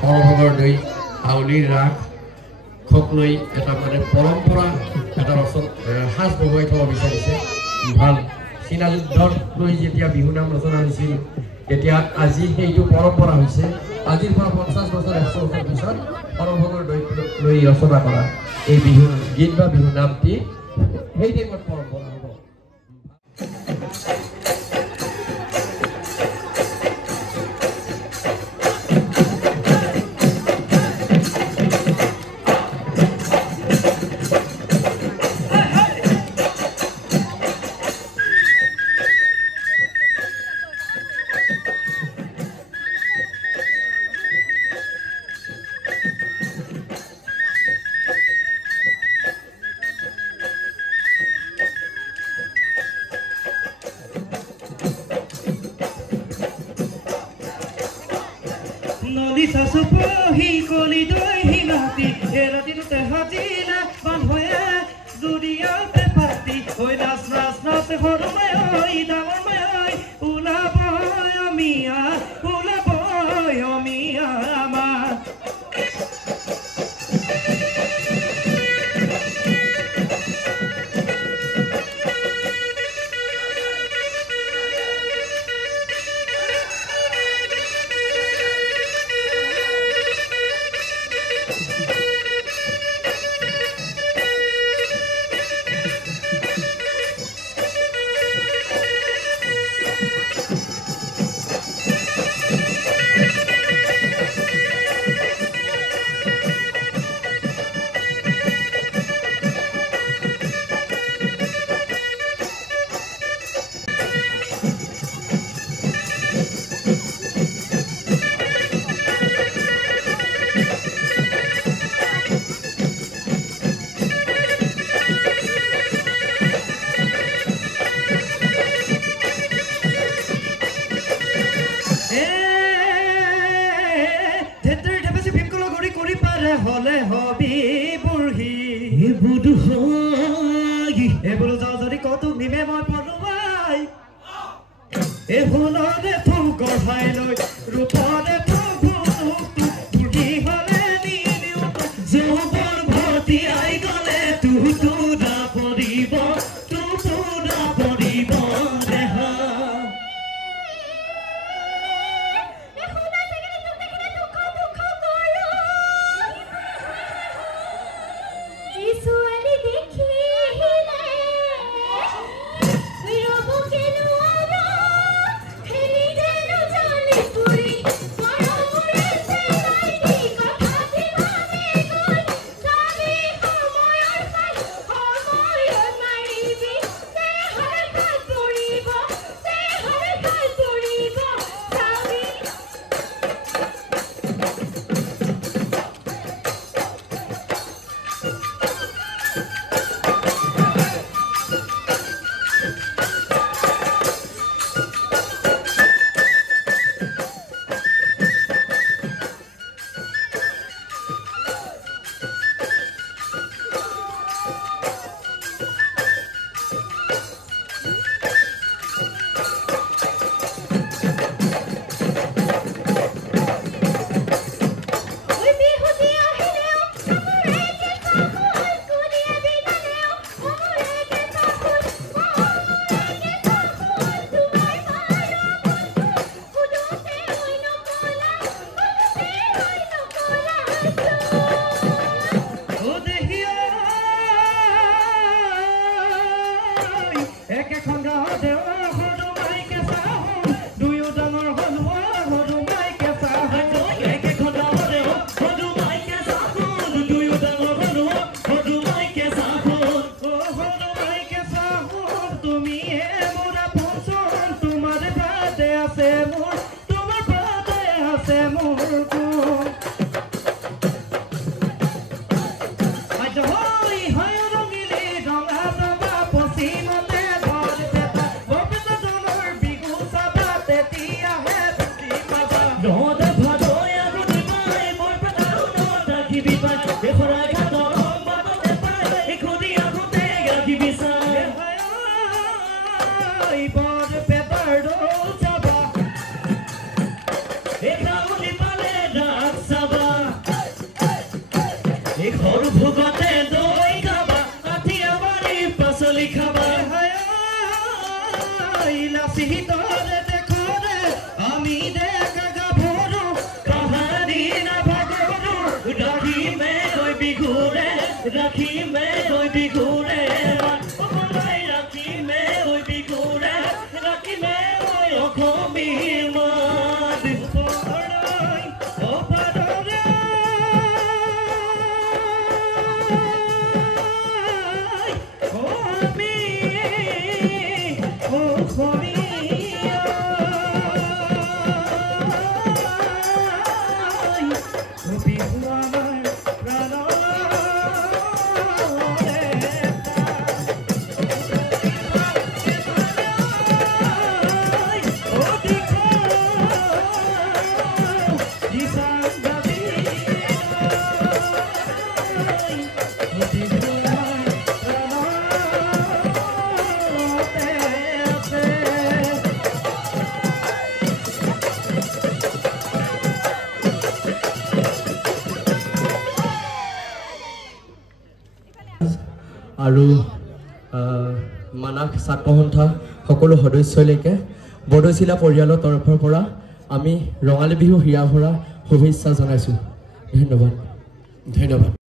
সৰভোগৰ দৈ হাউলিৰ ৰাস খক লৈ এটা মানে পৰম্পৰা এটা সাজ বহুৱাই থ'ব বিচাৰিছে ভাল চীনা যুদ্ধৰ লৈ যেতিয়া বিহুনাম ৰচনা হৈছিল তেতিয়া আজি সেইটো পৰম্পৰা হৈছে আজিৰ পৰা 50 বছৰ 100 বছৰ পিছত সৰভোগৰ দৈ লৈ ৰচনা কৰা এই বিহু গীত বা বিহু নামটি সেই টাইমত পৰম্পৰা হ'ব Lisa supohi koli doi hinati era di tutte hatina van hoye zudia pe party hoy nas se hor mai hoy damor mai hoy ula boy o mia ma hole hobi burhi budu hogi ebolo jazari kotu nime moi ponubai e hunone thukor hai loi rupone thuku burhi hole niniu jobor bhoti ai gale tu na poribo reha Let's go. ৰাখিমে ঐ বিহুৰে মান অসমলৈ ৰাখিমে ঐ বিহুৰে ৰাখিমে ঐ অসমীৰ মান অপাদৰে আৰু মানাস ছাত্ৰ সন্থা সকলো সদস্যলৈকে বৰদৈচিলা পৰিয়ালৰ তৰফৰ পৰা আমি ৰঙালী বিহু হিয়াভৰা শুভেচ্ছা জনাইছোঁ। ধন্যবাদ।